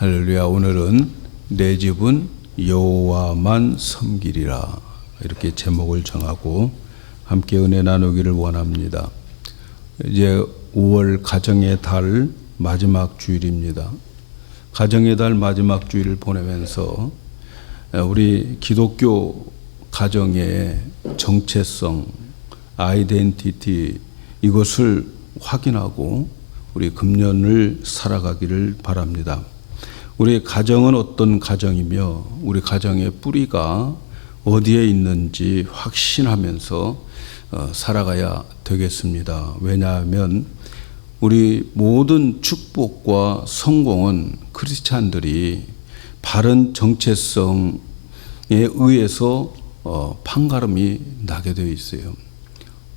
할렐루야. 오늘은 내 집은 여호와만 섬기리라, 이렇게 제목을 정하고 함께 은혜 나누기를 원합니다. 이제 5월 가정의 달 마지막 주일입니다. 가정의 달 마지막 주일을 보내면서 우리 기독교 가정의 정체성, 아이덴티티, 이것을 확인하고 우리 금년을 살아가기를 바랍니다. 우리 가정은 어떤 가정이며 우리 가정의 뿌리가 어디에 있는지 확신하면서 살아가야 되겠습니다. 왜냐하면 우리 모든 축복과 성공은 크리스찬들이 바른 정체성에 의해서 판가름이 나게 되어 있어요.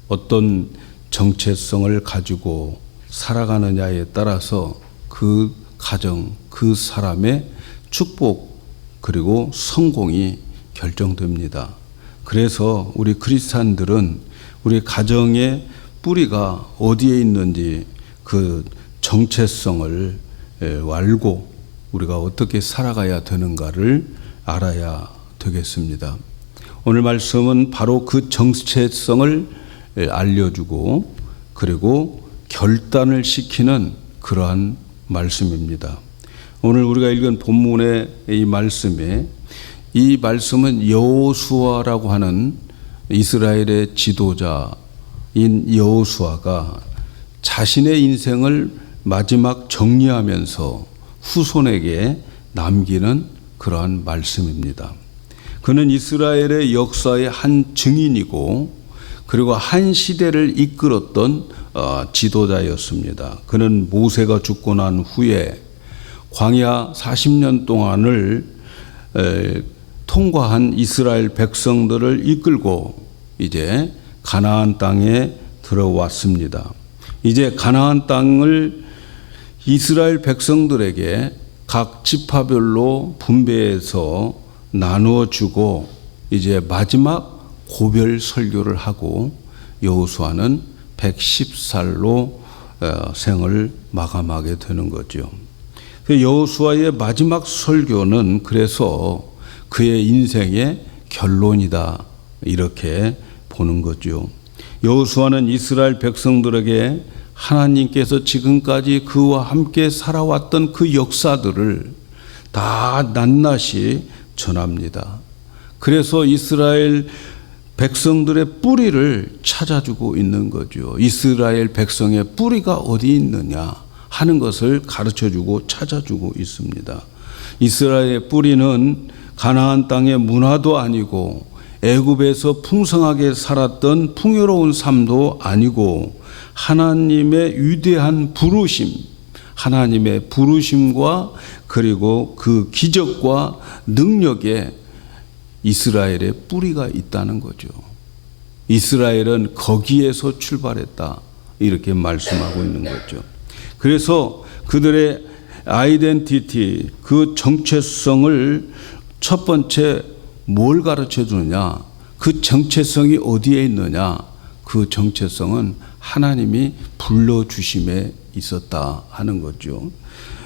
어떤 정체성을 가지고 살아가느냐에 따라서 그 가정, 그 사람의 축복 그리고 성공이 결정됩니다. 그래서 우리 크리스찬들은 우리 가정의 뿌리가 어디에 있는지 그 정체성을 알고 우리가 어떻게 살아가야 되는가를 알아야 되겠습니다. 오늘 말씀은 바로 그 정체성을 알려주고 그리고 결단을 시키는 그러한 말씀입니다. 오늘 우리가 읽은 본문의 이 말씀에, 이 말씀은 여호수아라고 하는 이스라엘의 지도자인 여호수아가 자신의 인생을 마지막 정리하면서 후손에게 남기는 그러한 말씀입니다. 그는 이스라엘의 역사의 한 증인이고 그리고 한 시대를 이끌었던 지도자였습니다. 그는 모세가 죽고 난 후에 광야 40년 동안을 통과한 이스라엘 백성들을 이끌고 이제 가나안 땅에 들어왔습니다. 이제 가나안 땅을 이스라엘 백성들에게 각 지파별로 분배해서 나누어 주고 이제 마지막 고별 설교를 하고 여호수아는 110살로 생을 마감하게 되는 거죠. 여호수아의 마지막 설교는 그래서 그의 인생의 결론이다, 이렇게 보는 거죠. 여호수아는 이스라엘 백성들에게 하나님께서 지금까지 그와 함께 살아왔던 그 역사들을 다 낱낱이 전합니다. 그래서 이스라엘 백성들의 뿌리를 찾아주고 있는 거죠. 이스라엘 백성의 뿌리가 어디 있느냐 하는 것을 가르쳐주고 찾아주고 있습니다. 이스라엘의 뿌리는 가나안 땅의 문화도 아니고 애굽에서 풍성하게 살았던 풍요로운 삶도 아니고 하나님의 위대한 부르심, 하나님의 부르심과 그리고 그 기적과 능력에 이스라엘의 뿌리가 있다는 거죠. 이스라엘은 거기에서 출발했다, 이렇게 말씀하고 있는 거죠. 그래서 그들의 아이덴티티, 그 정체성을 첫 번째 뭘 가르쳐 주느냐, 그 정체성이 어디에 있느냐, 그 정체성은 하나님이 불러주심에 있었다 하는 거죠.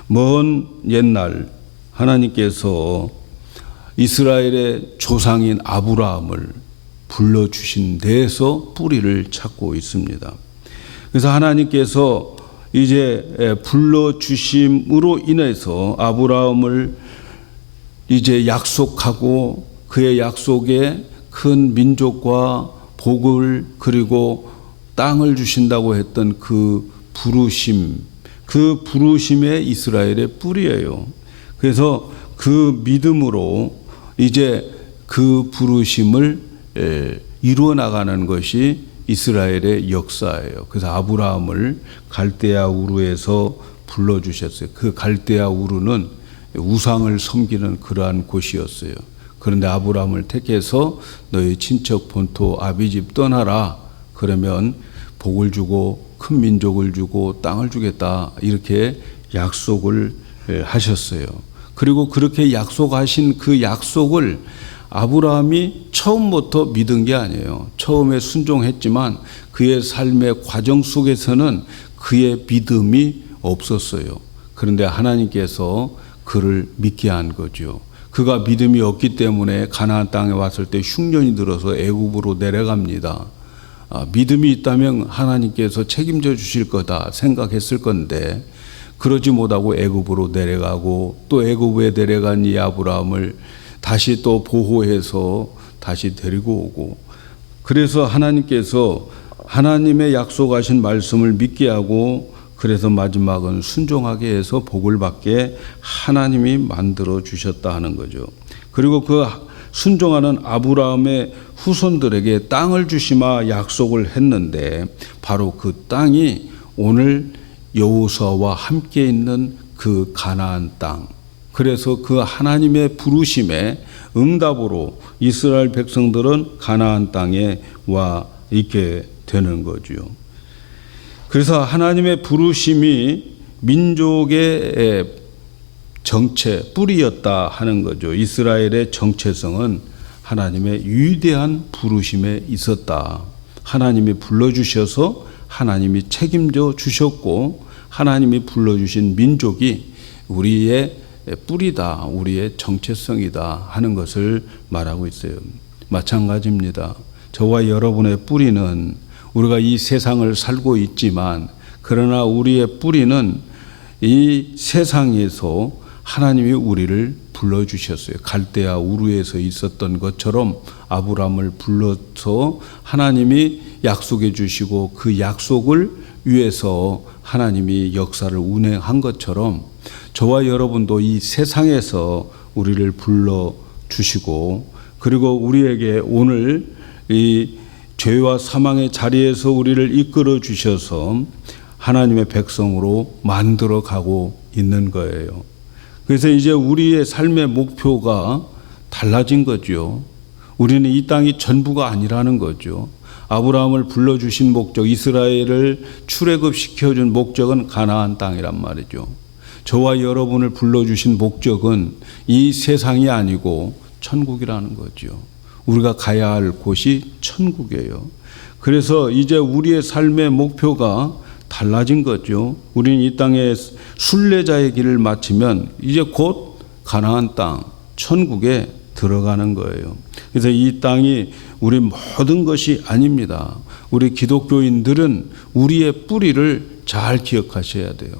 먼 옛날 하나님께서 이스라엘의 조상인 아브라함을 불러주신 데에서 뿌리를 찾고 있습니다. 그래서 하나님께서 이제 불러주심으로 인해서 아브라함을 이제 약속하고 그의 약속에 큰 민족과 복을 그리고 땅을 주신다고 했던 그 부르심, 그 부르심의 이스라엘의 뿌리예요. 그래서 그 믿음으로 이제 그 부르심을 이루어 나가는 것이 이스라엘의 역사예요. 그래서 아브라함을 갈대아 우르에서 불러주셨어요. 그 갈대아 우르는 우상을 섬기는 그러한 곳이었어요. 그런데 아브라함을 택해서 너희 친척 본토 아비집 떠나라, 그러면 복을 주고 큰 민족을 주고 땅을 주겠다, 이렇게 약속을 하셨어요. 그리고 그렇게 약속하신 그 약속을 아브라함이 처음부터 믿은 게 아니에요. 처음에 순종했지만 그의 삶의 과정 속에서는 그의 믿음이 없었어요. 그런데 하나님께서 그를 믿게 한 거죠. 그가 믿음이 없기 때문에 가나안 땅에 왔을 때 흉년이 들어서 애굽으로 내려갑니다. 믿음이 있다면 하나님께서 책임져 주실 거다 생각했을 건데 그러지 못하고 애굽으로 내려가고 또 애굽에 내려간 이 아브라함을 다시 또 보호해서 다시 데리고 오고, 그래서 하나님께서 하나님의 약속하신 말씀을 믿게 하고 그래서 마지막은 순종하게 해서 복을 받게 하나님이 만들어 주셨다 하는 거죠. 그리고 그 순종하는 아브라함의 후손들에게 땅을 주시마 약속을 했는데 바로 그 땅이 오늘 여호수아와 함께 있는 그 가나안 땅. 그래서 그 하나님의 부르심에 응답으로 이스라엘 백성들은 가나안 땅에 와 있게 되는 거죠. 그래서 하나님의 부르심이 민족의 정체, 뿌리였다 하는 거죠. 이스라엘의 정체성은 하나님의 위대한 부르심에 있었다. 하나님이 불러주셔서 하나님이 책임져 주셨고 하나님이 불러주신 민족이 우리의 뿌리다, 우리의 정체성이다 하는 것을 말하고 있어요. 마찬가지입니다. 저와 여러분의 뿌리는 우리가 이 세상을 살고 있지만 그러나 우리의 뿌리는 이 세상에서 하나님이 우리를 불러주셨어요. 갈대아 우르에서 있었던 것처럼 아브라함을 불러서 하나님이 약속해 주시고 그 약속을 위해서 하나님이 역사를 운행한 것처럼 저와 여러분도 이 세상에서 우리를 불러주시고 그리고 우리에게 오늘 이 죄와 사망의 자리에서 우리를 이끌어 주셔서 하나님의 백성으로 만들어 가고 있는 거예요. 그래서 이제 우리의 삶의 목표가 달라진 거죠. 우리는 이 땅이 전부가 아니라는 거죠. 아브라함을 불러주신 목적, 이스라엘을 출애굽시켜준 목적은 가나안 땅이란 말이죠. 저와 여러분을 불러주신 목적은 이 세상이 아니고 천국이라는 거죠. 우리가 가야 할 곳이 천국이에요. 그래서 이제 우리의 삶의 목표가 달라진 거죠. 우리는 이 땅에 순례자의 길을 마치면 이제 곧 가나안 땅, 천국에 들어가는 거예요. 그래서 이 땅이 우리 모든 것이 아닙니다. 우리 기독교인들은 우리의 뿌리를 잘 기억하셔야 돼요.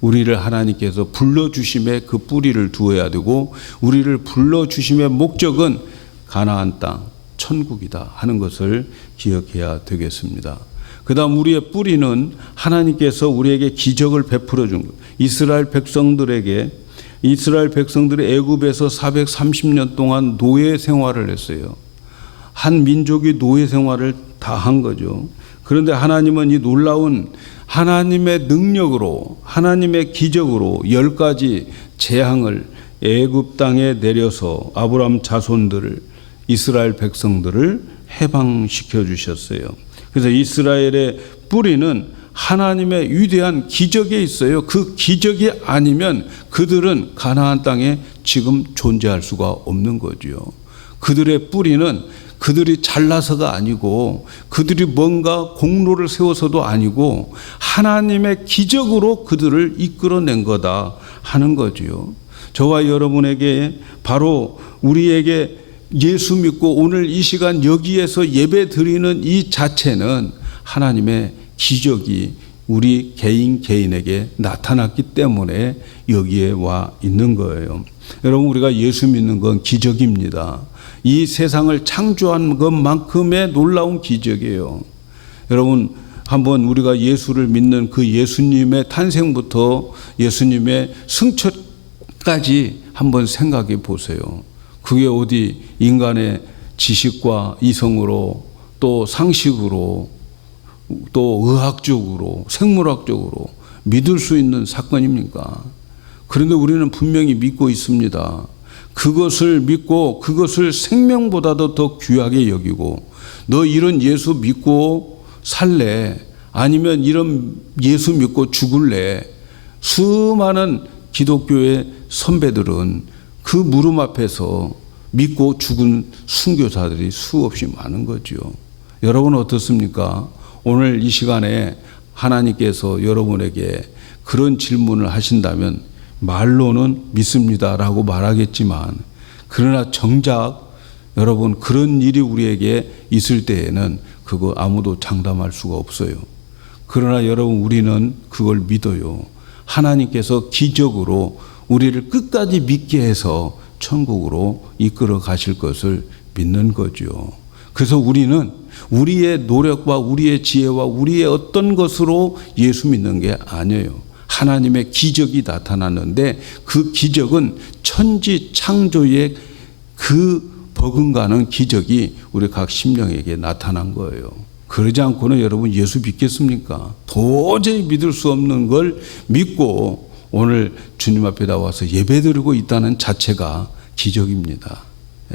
우리를 하나님께서 불러주심에 그 뿌리를 두어야 되고 우리를 불러주심의 목적은 가나안 땅, 천국이다 하는 것을 기억해야 되겠습니다. 그 다음 우리의 뿌리는 하나님께서 우리에게 기적을 베풀어 준 것. 이스라엘 백성들이 애굽에서 430년 동안 노예 생활을 했어요. 한 민족이 노예 생활을 다 한 거죠. 그런데 하나님은 이 놀라운 하나님의 능력으로 하나님의 기적으로 10가지 재앙을 애굽 땅에 내려서 아브라함 자손들을 이스라엘 백성들을 해방시켜 주셨어요. 그래서 이스라엘의 뿌리는 하나님의 위대한 기적에 있어요. 그 기적이 아니면 그들은 가나안 땅에 지금 존재할 수가 없는 거죠. 그들의 뿌리는 그들이 잘나서가 아니고 그들이 뭔가 공로를 세워서도 아니고 하나님의 기적으로 그들을 이끌어낸 거다 하는 거지요. 저와 여러분에게 바로 우리에게 예수 믿고 오늘 이 시간 여기에서 예배 드리는 이 자체는 하나님의 기적이 우리 개인에게 나타났기 때문에 여기에 와 있는 거예요. 여러분, 우리가 예수 믿는 건 기적입니다. 이 세상을 창조한 것만큼의 놀라운 기적이에요. 여러분, 한번 우리가 예수를 믿는 그 예수님의 탄생부터 예수님의 승천까지 한번 생각해 보세요. 그게 어디 인간의 지식과 이성으로 또 상식으로 또 의학적으로 생물학적으로 믿을 수 있는 사건입니까? 그런데 우리는 분명히 믿고 있습니다. 그것을 믿고 그것을 생명보다도 더 귀하게 여기고 너 이런 예수 믿고 살래? 아니면 이런 예수 믿고 죽을래? 수많은 기독교의 선배들은 그 무릎 앞에서 믿고 죽은 순교자들이 수없이 많은 거죠. 여러분 어떻습니까? 오늘 이 시간에 하나님께서 여러분에게 그런 질문을 하신다면 말로는 믿습니다라고 말하겠지만, 그러나 정작 여러분 그런 일이 우리에게 있을 때에는 그거 아무도 장담할 수가 없어요. 그러나 여러분 우리는 그걸 믿어요. 하나님께서 기적으로 우리를 끝까지 믿게 해서 천국으로 이끌어 가실 것을 믿는 거죠. 그래서 우리는 우리의 노력과 우리의 지혜와 우리의 어떤 것으로 예수 믿는 게 아니에요. 하나님의 기적이 나타났는데 그 기적은 천지 창조의 그 버금가는 기적이 우리 각 심령에게 나타난 거예요. 그러지 않고는 여러분 예수 믿겠습니까? 도저히 믿을 수 없는 걸 믿고 오늘 주님 앞에 나와서 예배드리고 있다는 자체가 기적입니다.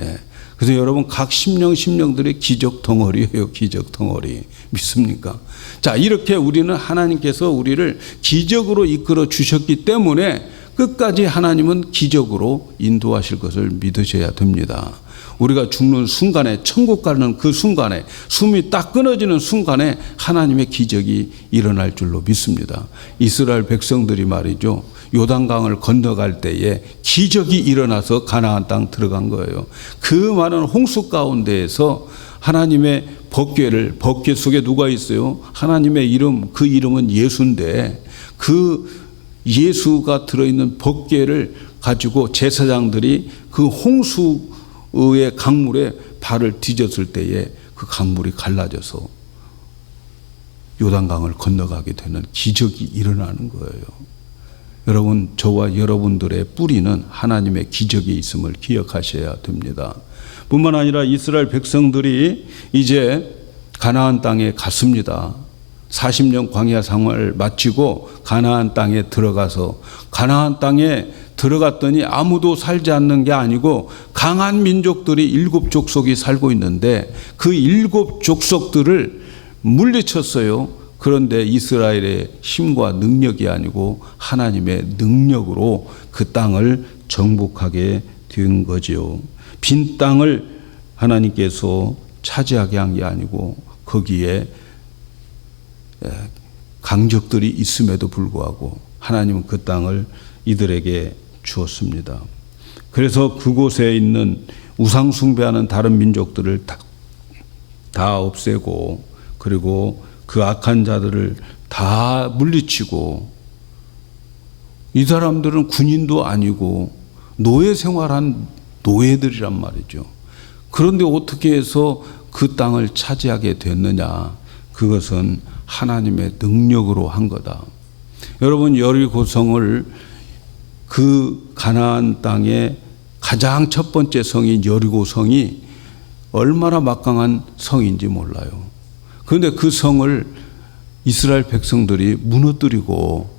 예. 그래서 여러분 각 심령들의 기적 덩어리예요. 기적 덩어리. 믿습니까? 자, 이렇게 우리는 하나님께서 우리를 기적으로 이끌어 주셨기 때문에 끝까지 하나님은 기적으로 인도하실 것을 믿으셔야 됩니다. 우리가 죽는 순간에, 천국 가는 그 순간에, 숨이 딱 끊어지는 순간에 하나님의 기적이 일어날 줄로 믿습니다. 이스라엘 백성들이 말이죠, 요단강을 건너갈 때에 기적이 일어나서 가나안 땅 들어간 거예요. 그 많은 홍수 가운데에서 하나님의 법궤 속에 누가 있어요? 하나님의 이름, 그 이름은 예수인데 그 예수가 들어있는 법궤를 가지고 제사장들이 그 홍수의 강물에 발을 디뎠을 때에 그 강물이 갈라져서 요단강을 건너가게 되는 기적이 일어나는 거예요. 여러분, 저와 여러분들의 뿌리는 하나님의 기적이 있음을 기억하셔야 됩니다. 뿐만 아니라 이스라엘 백성들이 이제 가나안 땅에 갔습니다. 40년 광야 생활을 마치고 가나안 땅에 들어가서 가나안 땅에 들어갔더니 아무도 살지 않는 게 아니고 강한 민족들이 7 족속이 살고 있는데 그 7 족속들을 물리쳤어요. 그런데 이스라엘의 힘과 능력이 아니고 하나님의 능력으로 그 땅을 정복하게 된 거죠. 빈 땅을 하나님께서 차지하게 한 게 아니고 거기에 강적들이 있음에도 불구하고 하나님은 그 땅을 이들에게 주었습니다. 그래서 그곳에 있는 우상 숭배하는 다른 민족들을 다 없애고 그리고 그 악한 자들을 다 물리치고, 이 사람들은 군인도 아니고 노예 생활한 노예들이란 말이죠. 그런데 어떻게 해서 그 땅을 차지하게 됐느냐? 그것은 하나님의 능력으로 한 거다. 여러분, 여리고성을, 그 가나안 땅의 가장 첫 번째 성인 여리고성이 얼마나 막강한 성인지 몰라요. 그런데 그 성을 이스라엘 백성들이 무너뜨리고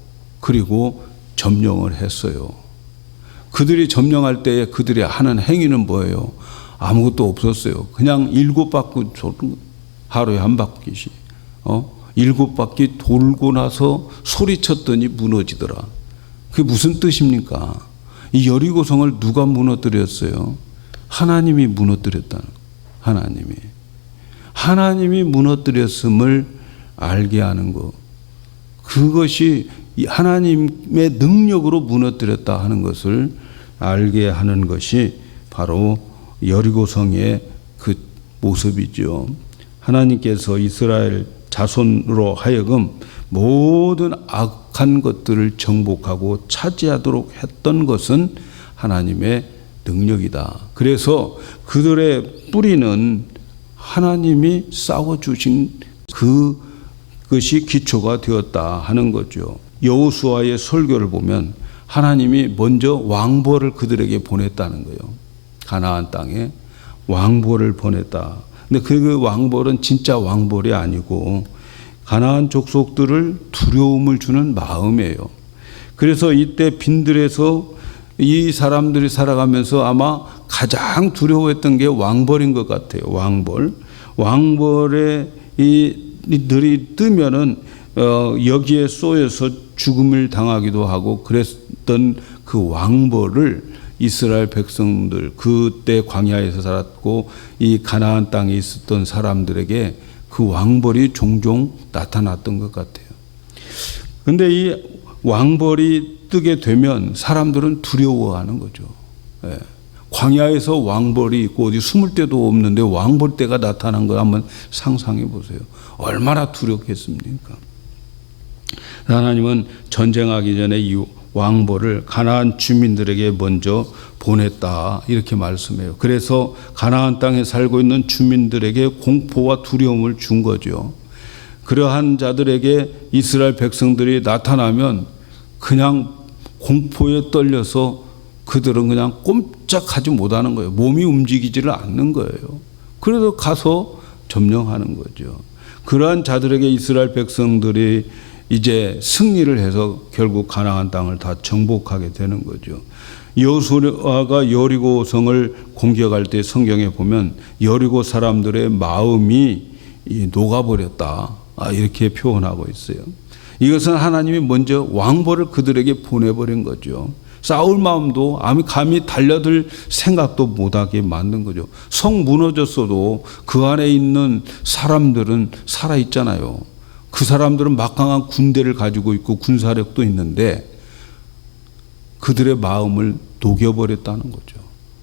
그리고 점령을 했어요. 그들이 점령할 때에 그들이 하는 행위는 뭐예요? 아무것도 없었어요. 그냥 7바퀴 하루에 한 바퀴씩 7바퀴 돌고 나서 소리쳤더니 무너지더라. 그게 무슨 뜻입니까? 이 여리고성을 누가 무너뜨렸어요? 하나님이 무너뜨렸다는 거예요. 하나님이 무너뜨렸음을 알게 하는 것, 그것이 하나님의 능력으로 무너뜨렸다 하는 것을 알게 하는 것이 바로 여리고성의 그 모습이죠. 하나님께서 이스라엘 자손으로 하여금 모든 악한 것들을 정복하고 차지하도록 했던 것은 하나님의 능력이다. 그래서 그들의 뿌리는 하나님이 쌓아주신 그것이 기초가 되었다 하는 거죠. 여호수아의 설교를 보면 하나님이 먼저 왕벌을 그들에게 보냈다는 거예요. 가나안 땅에 왕벌을 보냈다. 근데 그 왕벌은 진짜 왕벌이 아니고 가나안 족속들을 두려움을 주는 마음이에요. 그래서 이때 빈들에서 이 사람들이 살아가면서 아마 가장 두려워했던 게 왕벌인 것 같아요. 왕벌에 이들이 뜨면은 여기에 쏘여서 죽음을 당하기도 하고 그랬던 그 왕벌을 이스라엘 백성들, 그때 광야에서 살았고 이 가나안 땅에 있었던 사람들에게 그 왕벌이 종종 나타났던 것 같아요. 그런데 이 왕벌이 뜨게 되면 사람들은 두려워하는 거죠. 예. 광야에서 왕벌이 있고 어디 숨을 데도 없는데 왕벌떼가 나타난 거 한번 상상해 보세요. 얼마나 두렵겠습니까? 하나님은 전쟁하기 전에 이 왕벌을 가나안 주민들에게 먼저 보냈다 이렇게 말씀해요. 그래서 가나안 땅에 살고 있는 주민들에게 공포와 두려움을 준 거죠. 그러한 자들에게 이스라엘 백성들이 나타나면 그냥 공포에 떨려서 그들은 그냥 꼼짝하지 못하는 거예요. 몸이 움직이지를 않는 거예요. 그래서 가서 점령하는 거죠. 그러한 자들에게 이스라엘 백성들이 이제 승리를 해서 결국 가나안 땅을 다 정복하게 되는 거죠. 여호수아가 여리고성을 공격할 때 성경에 보면 여리고 사람들의 마음이 녹아버렸다 이렇게 표현하고 있어요. 이것은 하나님이 먼저 왕벌을 그들에게 보내버린 거죠. 싸울 마음도 감히 달려들 생각도 못하게 만든 거죠. 성 무너졌어도 그 안에 있는 사람들은 살아있잖아요. 그 사람들은 막강한 군대를 가지고 있고 군사력도 있는데 그들의 마음을 녹여버렸다는 거죠.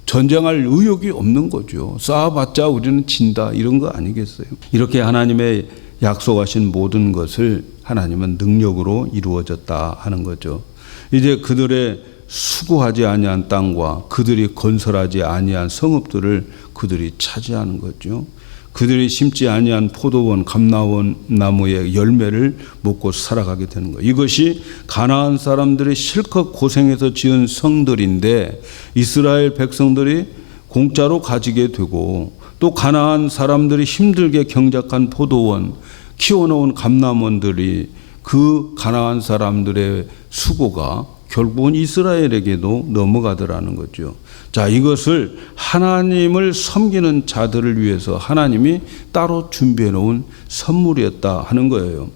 전쟁할 의욕이 없는 거죠. 싸워봤자 우리는 진다 이런 거 아니겠어요? 이렇게 하나님의 약속하신 모든 것을 하나님은 능력으로 이루어졌다 하는 거죠. 이제 그들의 수고하지 아니한 땅과 그들이 건설하지 아니한 성읍들을 그들이 차지하는 거죠. 그들이 심지 아니한 포도원, 감나원 나무의 열매를 먹고 살아가게 되는 거예요. 이것이 가나안 사람들이 실컷 고생해서 지은 성들인데 이스라엘 백성들이 공짜로 가지게 되고 또 가나안 사람들이 힘들게 경작한 포도원, 키워놓은 감나원들이 그 가나안 사람들의 수고가 결국은 이스라엘에게도 넘어가더라는 거죠. 자, 이것을 하나님을 섬기는 자들을 위해서 하나님이 따로 준비해 놓은 선물이었다 하는 거예요.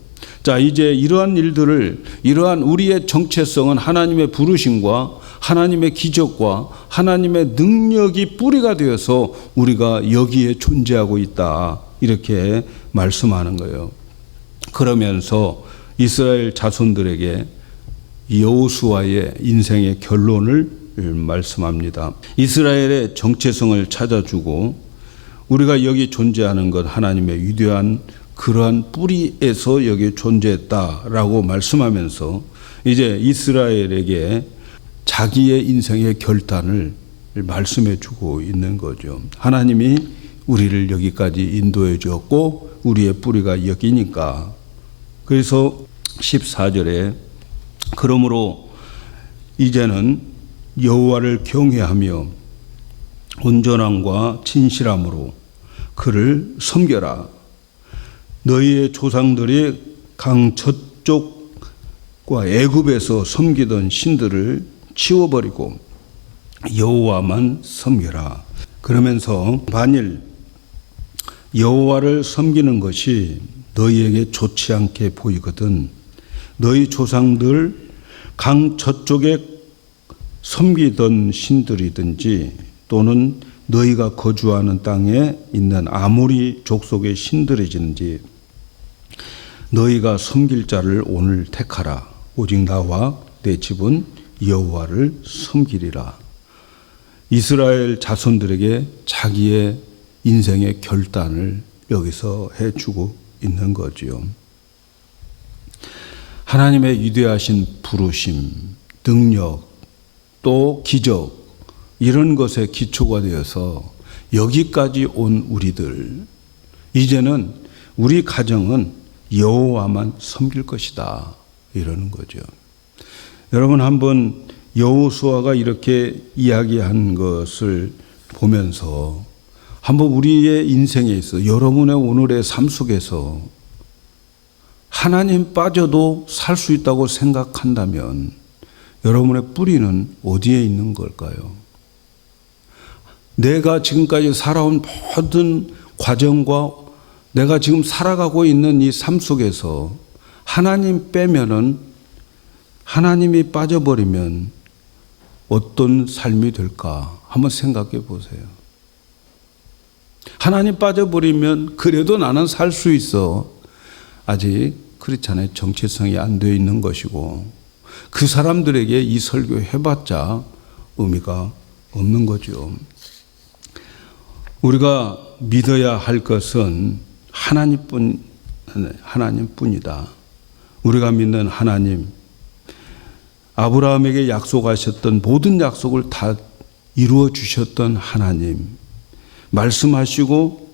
자, 이제 이러한 일들을, 이러한 우리의 정체성은 하나님의 부르심과 하나님의 기적과 하나님의 능력이 뿌리가 되어서 우리가 여기에 존재하고 있다 이렇게 말씀하는 거예요. 그러면서 이스라엘 자손들에게 여호수아의 인생의 결론을 말씀합니다. 이스라엘의 정체성을 찾아주고 우리가 여기 존재하는 것 하나님의 위대한 그러한 뿌리에서 여기 존재했다라고 말씀하면서 이제 이스라엘에게 자기의 인생의 결단을 말씀해 주고 있는 거죠. 하나님이 우리를 여기까지 인도해 주었고 우리의 뿌리가 여기니까. 그래서 14절에 그러므로 이제는 여호와를 경외하며 온전함과 진실함으로 그를 섬겨라. 너희의 조상들이 강 저쪽과 애굽에서 섬기던 신들을 치워버리고 여호와만 섬겨라. 그러면서 만일 여호와를 섬기는 것이 너희에게 좋지 않게 보이거든 너희 조상들 강 저쪽에 섬기던 신들이든지 또는 너희가 거주하는 땅에 있는 아모리 족속의 신들이든지 너희가 섬길 자를 오늘 택하라. 오직 나와 내 집은 여호와를 섬기리라. 이스라엘 자손들에게 자기의 인생의 결단을 여기서 해주고 있는 거지요. 하나님의 위대하신 부르심, 능력, 또 기적 이런 것에 기초가 되어서 여기까지 온 우리들 이제는 우리 가정은 여호와만 섬길 것이다 이러는 거죠. 여러분 한번 여호수아가 이렇게 이야기한 것을 보면서 한번 우리의 인생에 있어 여러분의 오늘의 삶 속에서 하나님 빠져도 살 수 있다고 생각한다면 여러분의 뿌리는 어디에 있는 걸까요? 내가 지금까지 살아온 모든 과정과 내가 지금 살아가고 있는 이 삶 속에서 하나님 빼면은 하나님이 빠져버리면 어떤 삶이 될까 한번 생각해 보세요. 하나님 빠져버리면 그래도 나는 살 수 있어. 아직 그렇잖아요. 정체성이 안 되어 있는 것이고 그 사람들에게 이 설교 해봤자 의미가 없는 거죠. 우리가 믿어야 할 것은 하나님뿐이다. 우리가 믿는 하나님, 아브라함에게 약속하셨던 모든 약속을 다 이루어 주셨던 하나님, 말씀하시고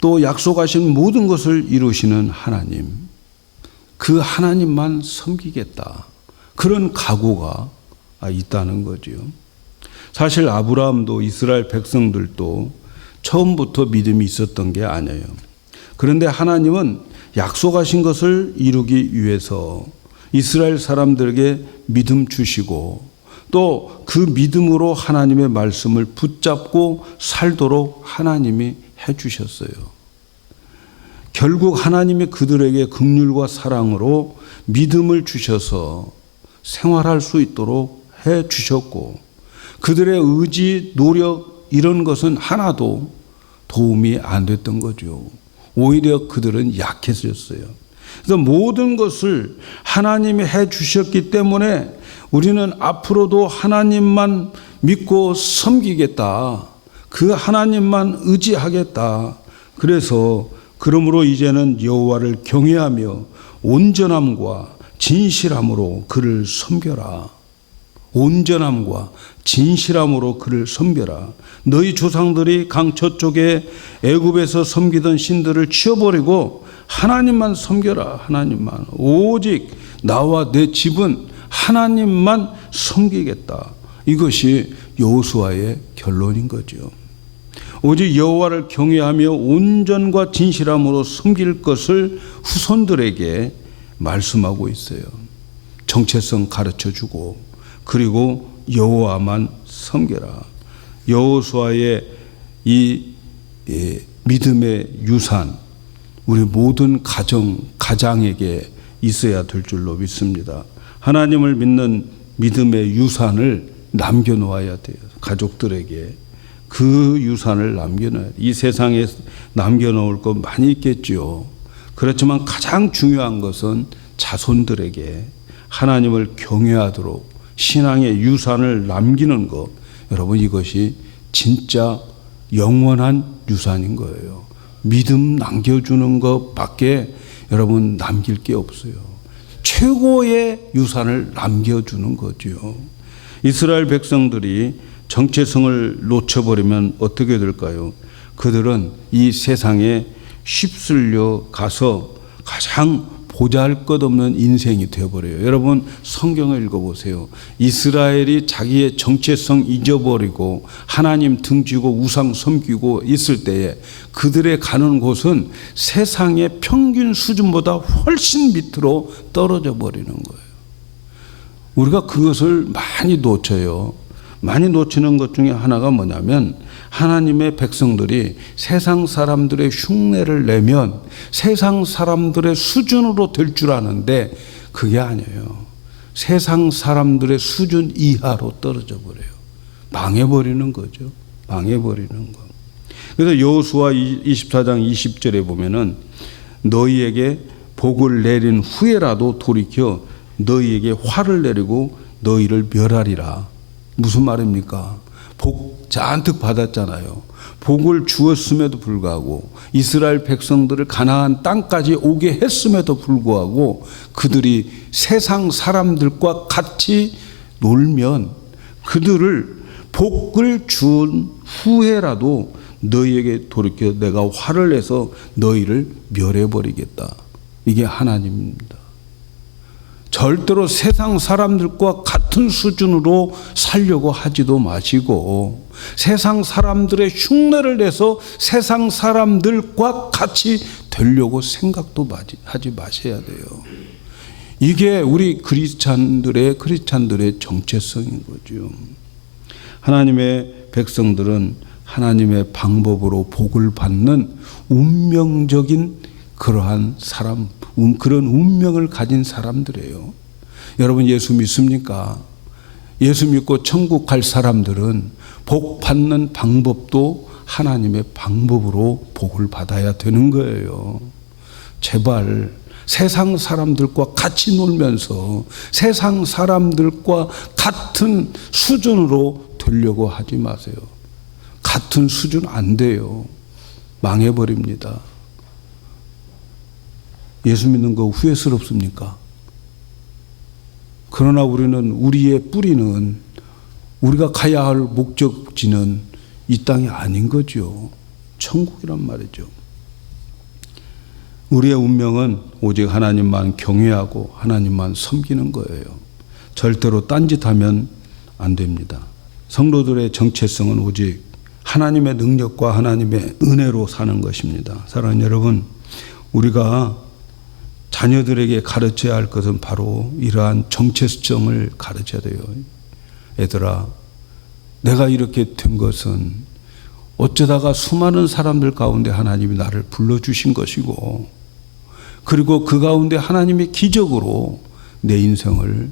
또 약속하신 모든 것을 이루시는 하나님, 그 하나님만 섬기겠다. 그런 각오가 있다는 거죠. 사실 아브라함도 이스라엘 백성들도 처음부터 믿음이 있었던 게 아니에요. 그런데 하나님은 약속하신 것을 이루기 위해서 이스라엘 사람들에게 믿음 주시고 또 그 믿음으로 하나님의 말씀을 붙잡고 살도록 하나님이 해 주셨어요. 결국 하나님이 그들에게 긍휼과 사랑으로 믿음을 주셔서 생활할 수 있도록 해 주셨고 그들의 의지, 노력 이런 것은 하나도 도움이 안 됐던 거죠. 오히려 그들은 약해졌어요. 그래서 모든 것을 하나님이 해 주셨기 때문에 우리는 앞으로도 하나님만 믿고 섬기겠다. 그 하나님만 의지하겠다. 그러므로 이제는 여호와를 경외하며 온전함과 진실함으로 그를 섬겨라. 온전함과 진실함으로 그를 섬겨라. 너희 조상들이 강처 쪽에 애굽에서 섬기던 신들을 치워버리고 하나님만 섬겨라. 하나님만. 오직 나와 내 집은 하나님만 섬기겠다. 이것이 여호수아의 결론인 거죠. 오직 여호와를 경외하며 온전과 진실함으로 섬길 것을 후손들에게 말씀하고 있어요. 정체성 가르쳐주고 그리고 여호와만 섬겨라. 여호수아의 이 믿음의 유산 우리 모든 가장에게 있어야 될 줄로 믿습니다. 하나님을 믿는 믿음의 유산을 남겨놓아야 돼요. 가족들에게 그 유산을 남겨놔야 돼요. 이 세상에 남겨놓을 것 많이 있겠죠. 그렇지만 가장 중요한 것은 자손들에게 하나님을 경외하도록 신앙의 유산을 남기는 것. 여러분 이것이 진짜 영원한 유산인 거예요. 믿음 남겨주는 것밖에 여러분 남길 게 없어요. 최고의 유산을 남겨주는 거죠. 이스라엘 백성들이 정체성을 놓쳐버리면 어떻게 될까요? 그들은 이 세상에 휩쓸려 가서 가장 보잘것없는 인생이 되어버려요. 여러분 성경을 읽어보세요. 이스라엘이 자기의 정체성 잊어버리고 하나님 등지고 우상 섬기고 있을 때에 그들의 가는 곳은 세상의 평균 수준보다 훨씬 밑으로 떨어져 버리는 거예요. 우리가 그것을 많이 놓쳐요. 많이 놓치는 것 중에 하나가 뭐냐면 하나님의 백성들이 세상 사람들의 흉내를 내면 세상 사람들의 수준으로 될 줄 아는데 그게 아니에요. 세상 사람들의 수준 이하로 떨어져 버려요. 망해버리는 거죠. 망해버리는 거. 그래서 여호수아 24장 20절에 보면은 너희에게 복을 내린 후에라도 돌이켜 너희에게 화를 내리고 너희를 멸하리라. 무슨 말입니까? 복 잔뜩 받았잖아요. 복을 주었음에도 불구하고 이스라엘 백성들을 가나안 땅까지 오게 했음에도 불구하고 그들이 세상 사람들과 같이 놀면 그들을 복을 준 후에라도 너희에게 돌이켜 내가 화를 내서 너희를 멸해버리겠다. 이게 하나님입니다. 절대로 세상 사람들과 같은 수준으로 살려고 하지도 마시고 세상 사람들의 흉내를 내서 세상 사람들과 같이 되려고 생각도 하지 마셔야 돼요. 이게 우리 크리스찬들의 정체성인 거죠. 하나님의 백성들은 하나님의 방법으로 복을 받는 운명적인 그러한 사람, 그런 운명을 가진 사람들이에요. 여러분 예수 믿습니까? 예수 믿고 천국 갈 사람들은 복 받는 방법도 하나님의 방법으로 복을 받아야 되는 거예요. 제발 세상 사람들과 같이 놀면서 세상 사람들과 같은 수준으로 되려고 하지 마세요. 같은 수준 안 돼요. 망해버립니다. 예수 믿는 거 후회스럽습니까? 그러나 우리는 우리의 뿌리는, 우리가 가야 할 목적지는 이 땅이 아닌 거죠. 천국이란 말이죠. 우리의 운명은 오직 하나님만 경외하고 하나님만 섬기는 거예요. 절대로 딴짓하면 안 됩니다. 성도들의 정체성은 오직 하나님의 능력과 하나님의 은혜로 사는 것입니다. 사랑하는 여러분, 우리가 자녀들에게 가르쳐야 할 것은 바로 이러한 정체성을 가르쳐야 돼요. 얘들아, 내가 이렇게 된 것은 어쩌다가 수많은 사람들 가운데 하나님이 나를 불러주신 것이고, 그리고 그 가운데 하나님이 기적으로 내 인생을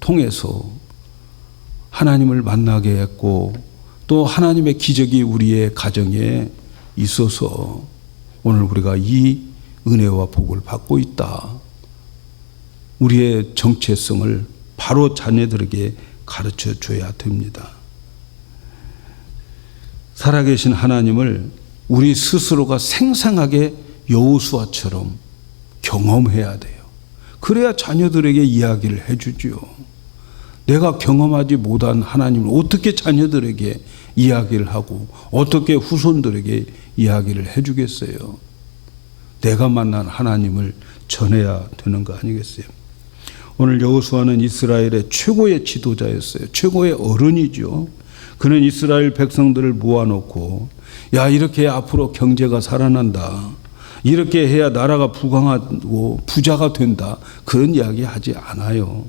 통해서 하나님을 만나게 했고, 또 하나님의 기적이 우리의 가정에 있어서 오늘 우리가 이 은혜와 복을 받고 있다. 우리의 정체성을 바로 자녀들에게 가르쳐 줘야 됩니다. 살아계신 하나님을 우리 스스로가 생생하게 여호수아처럼 경험해야 돼요. 그래야 자녀들에게 이야기를 해주죠. 내가 경험하지 못한 하나님을 어떻게 자녀들에게 이야기를 하고 어떻게 후손들에게 이야기를 해주겠어요. 내가 만난 하나님을 전해야 되는 거 아니겠어요? 오늘 여호수아는 이스라엘의 최고의 지도자였어요. 최고의 어른이죠. 그는 이스라엘 백성들을 모아놓고, 야, 이렇게 앞으로 경제가 살아난다, 이렇게 해야 나라가 부강하고 부자가 된다, 그런 이야기 하지 않아요.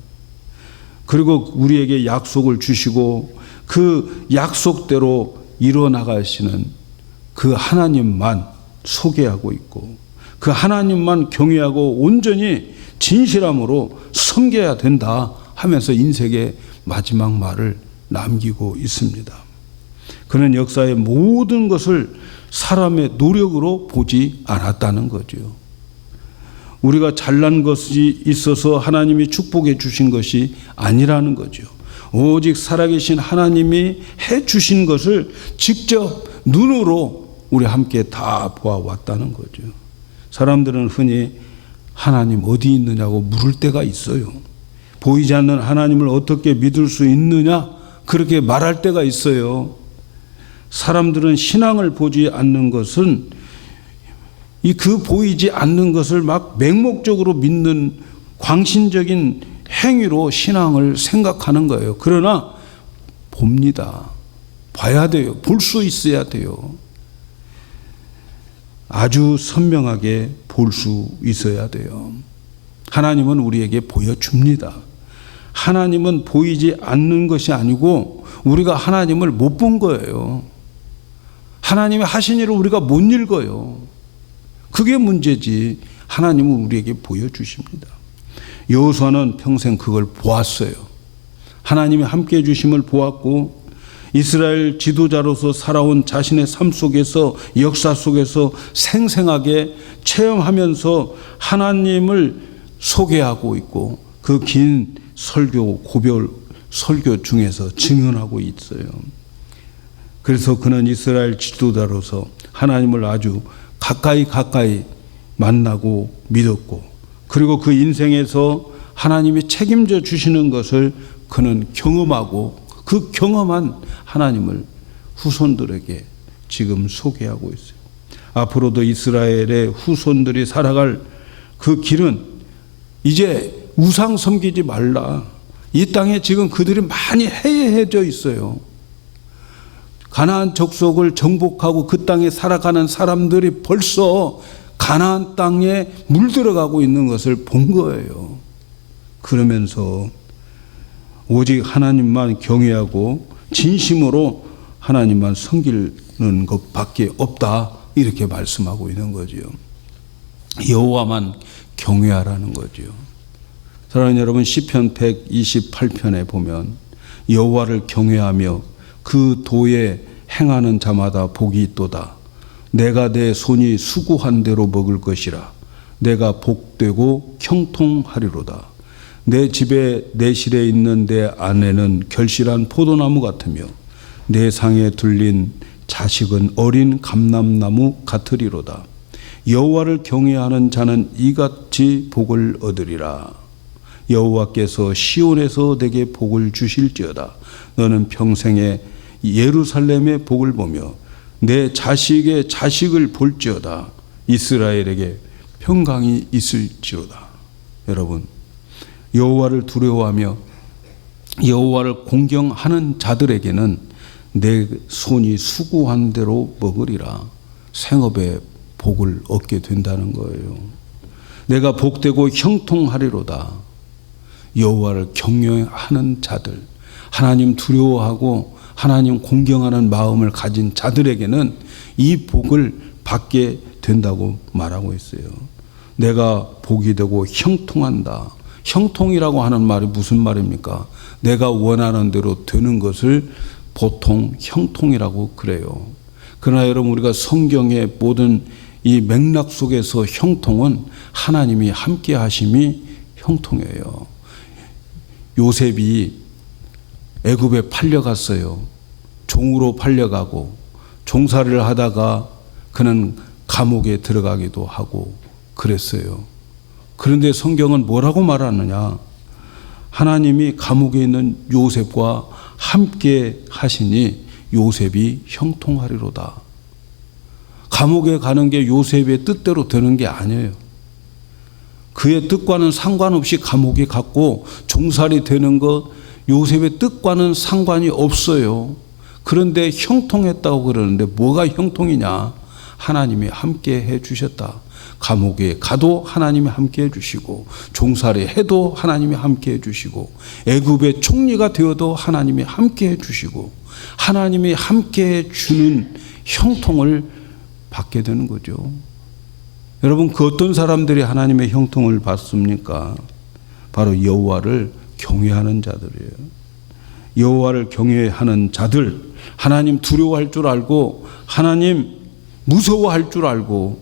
그리고 우리에게 약속을 주시고 그 약속대로 이루어나가시는 그 하나님만 소개하고 있고, 그 하나님만 경외하고 온전히 진실함으로 섬겨야 된다 하면서 인생의 마지막 말을 남기고 있습니다. 그는 역사의 모든 것을 사람의 노력으로 보지 않았다는 거죠. 우리가 잘난 것이 있어서 하나님이 축복해 주신 것이 아니라는 거죠. 오직 살아계신 하나님이 해 주신 것을 직접 눈으로 우리 함께 다 보아왔다는 거죠. 사람들은 흔히 하나님 어디 있느냐고 물을 때가 있어요. 보이지 않는 하나님을 어떻게 믿을 수 있느냐, 그렇게 말할 때가 있어요. 사람들은 신앙을 보지 않는 것은 그 보이지 않는 것을 막 맹목적으로 믿는 광신적인 행위로 신앙을 생각하는 거예요. 그러나 봅니다. 봐야 돼요. 볼 수 있어야 돼요. 아주 선명하게 볼 수 있어야 돼요. 하나님은 우리에게 보여줍니다. 하나님은 보이지 않는 것이 아니고 우리가 하나님을 못 본 거예요. 하나님이 하신 일을 우리가 못 읽어요. 그게 문제지. 하나님은 우리에게 보여주십니다. 여호수아는 평생 그걸 보았어요. 하나님이 함께해 주심을 보았고, 이스라엘 지도자로서 살아온 자신의 삶 속에서, 역사 속에서 생생하게 체험하면서 하나님을 소개하고 있고, 그 긴 설교, 고별 설교 중에서 증언하고 있어요. 그래서 그는 이스라엘 지도자로서 하나님을 아주 가까이 만나고 믿었고, 그리고 그 인생에서 하나님이 책임져 주시는 것을 그는 경험하고, 그 경험한 하나님을 후손들에게 지금 소개하고 있어요. 앞으로도 이스라엘의 후손들이 살아갈 그 길은 이제 우상 섬기지 말라. 이 땅에 지금 그들이 많이 해이해져 있어요. 가나안 족속을 정복하고 그 땅에 살아가는 사람들이 벌써 가나안 땅에 물들어가고 있는 것을 본 거예요. 그러면서 오직 하나님만 경외하고 진심으로 하나님만 섬기는 것밖에 없다, 이렇게 말씀하고 있는 거죠. 여호와만 경외하라는 거죠. 사랑하는 여러분, 시편 128편에 보면 여호와를 경외하며 그 도에 행하는 자마다 복이 있도다. 내가 내 손이 수고한 대로 먹을 것이라. 내가 복되고 형통하리로다. 내 집에 내실에 있는 내 아내는 결실한 포도나무 같으며 내 상에 둘린 자식은 어린 감람나무 같으리로다. 여호와를 경외하는 자는 이같이 복을 얻으리라. 여호와께서 시온에서 내게 복을 주실지어다. 너는 평생에 예루살렘의 복을 보며 내 자식의 자식을 볼지어다. 이스라엘에게 평강이 있을지어다. 여러분, 여호와를 두려워하며 여호와를 공경하는 자들에게는 내 손이 수고한 대로 먹으리라. 생업의 복을 얻게 된다는 거예요. 내가 복되고 형통하리로다. 여호와를 경외하는 자들, 하나님 두려워하고 하나님 공경하는 마음을 가진 자들에게는 이 복을 받게 된다고 말하고 있어요. 내가 복이 되고 형통한다. 형통이라고 하는 말이 무슨 말입니까? 내가 원하는 대로 되는 것을 보통 형통이라고 그래요. 그러나 여러분, 우리가 성경의 모든 이 맥락 속에서 형통은 하나님이 함께 하심이 형통이에요. 요셉이 애굽에 팔려갔어요. 종으로 팔려가고 종살이를 하다가 그는 감옥에 들어가기도 하고 그랬어요. 그런데 성경은 뭐라고 말하느냐? 하나님이 감옥에 있는 요셉과 함께 하시니 요셉이 형통하리로다. 감옥에 가는 게 요셉의 뜻대로 되는 게 아니에요. 그의 뜻과는 상관없이 감옥에 갔고 종살이 되는 것, 요셉의 뜻과는 상관이 없어요. 그런데 형통했다고 그러는데 뭐가 형통이냐? 하나님이 함께 해 주셨다. 감옥에 가도 하나님이 함께 해주시고 종살이 해도 하나님이 함께 해주시고 애굽의 총리가 되어도 하나님이 함께 해주시고 하나님이 함께 해주는 형통을 받게 되는 거죠. 여러분, 그 어떤 사람들이 하나님의 형통을 받습니까? 바로 여호와를 경외하는 자들이에요. 여호와를 경외하는 자들, 하나님 두려워할 줄 알고 하나님 무서워할 줄 알고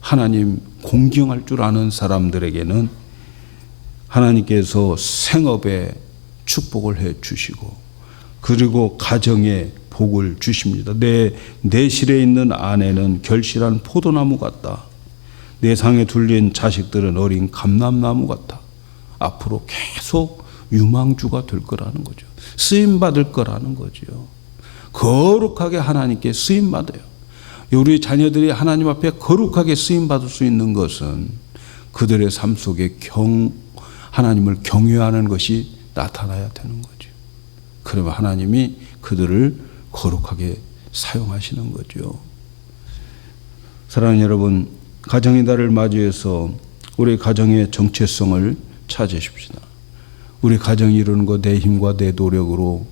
하나님 공경할 줄 아는 사람들에게는 하나님께서 생업에 축복을 해 주시고 그리고 가정에 복을 주십니다. 내 내실에 있는 아내는 결실한 포도나무 같다. 내 상에 둘린 자식들은 어린 감람나무 같다. 앞으로 계속 유망주가 될 거라는 거죠. 쓰임받을 거라는 거죠. 거룩하게 하나님께 쓰임받아요. 우리 자녀들이 하나님 앞에 거룩하게 쓰임받을 수 있는 것은 그들의 삶 속에 하나님을 경외하는 것이 나타나야 되는 거죠. 그러면 하나님이 그들을 거룩하게 사용하시는 거죠. 사랑하는 여러분, 가정의 달을 맞이해서 우리 가정의 정체성을 찾으십시다. 우리 가정이 이루는 거 내 힘과 내 노력으로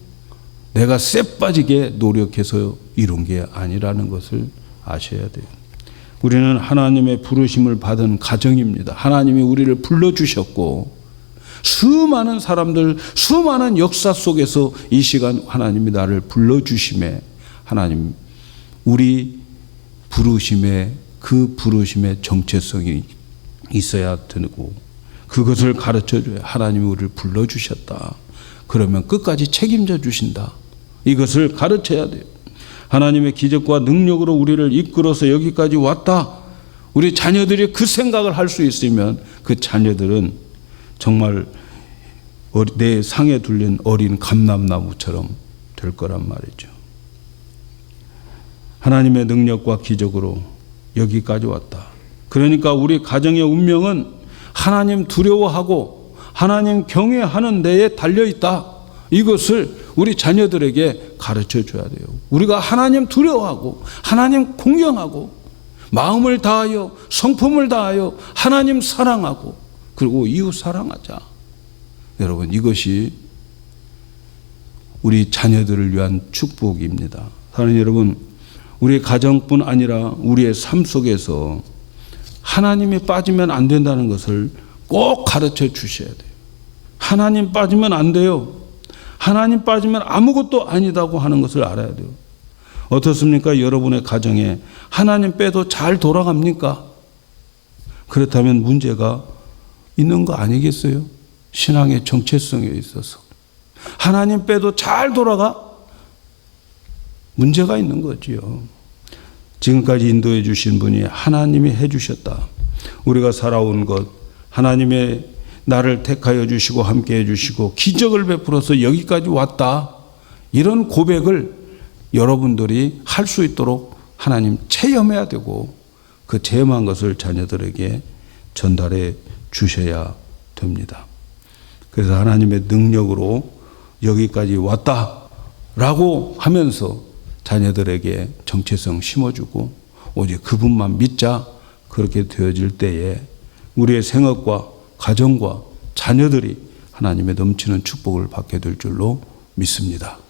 내가 쎄 빠지게 노력해서 이룬 게 아니라는 것을 아셔야 돼요. 우리는 하나님의 부르심을 받은 가정입니다. 하나님이 우리를 불러주셨고 수많은 사람들, 수많은 역사 속에서 이 시간 하나님이 나를 불러주심에 하나님 우리 부르심에 그 부르심의 정체성이 있어야 되고 그것을 가르쳐줘야 하나님이 우리를 불러주셨다. 그러면 끝까지 책임져 주신다. 이것을 가르쳐야 돼요. 하나님의 기적과 능력으로 우리를 이끌어서 여기까지 왔다. 우리 자녀들이 그 생각을 할 수 있으면 그 자녀들은 정말 내 상에 둘린 어린 감람나무처럼 될 거란 말이죠. 하나님의 능력과 기적으로 여기까지 왔다. 그러니까 우리 가정의 운명은 하나님 두려워하고 하나님 경외하는 데에 달려있다. 이것을 우리 자녀들에게 가르쳐 줘야 돼요. 우리가 하나님 두려워하고 하나님 공경하고 마음을 다하여 성품을 다하여 하나님 사랑하고 그리고 이웃 사랑하자. 여러분, 이것이 우리 자녀들을 위한 축복입니다. 사랑하는 여러분, 우리 가정뿐 아니라 우리의 삶 속에서 하나님이 빠지면 안 된다는 것을 꼭 가르쳐 주셔야 돼요. 하나님 빠지면 안 돼요. 하나님 빠지면 아무것도 아니다고 하는 것을 알아야 돼요. 어떻습니까? 여러분의 가정에 하나님 빼도 잘 돌아갑니까? 그렇다면 문제가 있는 거 아니겠어요? 신앙의 정체성에 있어서. 하나님 빼도 잘 돌아가? 문제가 있는 거지요. 지금까지 인도해 주신 분이 하나님이 해 주셨다. 우리가 살아온 것, 하나님의 나를 택하여 주시고 함께 해 주시고 기적을 베풀어서 여기까지 왔다. 이런 고백을 여러분들이 할 수 있도록 하나님 체험해야 되고 그 체험한 것을 자녀들에게 전달해 주셔야 됩니다. 그래서 하나님의 능력으로 여기까지 왔다라고 하면서 자녀들에게 정체성 심어주고 오직 그분만 믿자, 그렇게 되어질 때에 우리의 생업과 가정과 자녀들이 하나님의 넘치는 축복을 받게 될 줄로 믿습니다.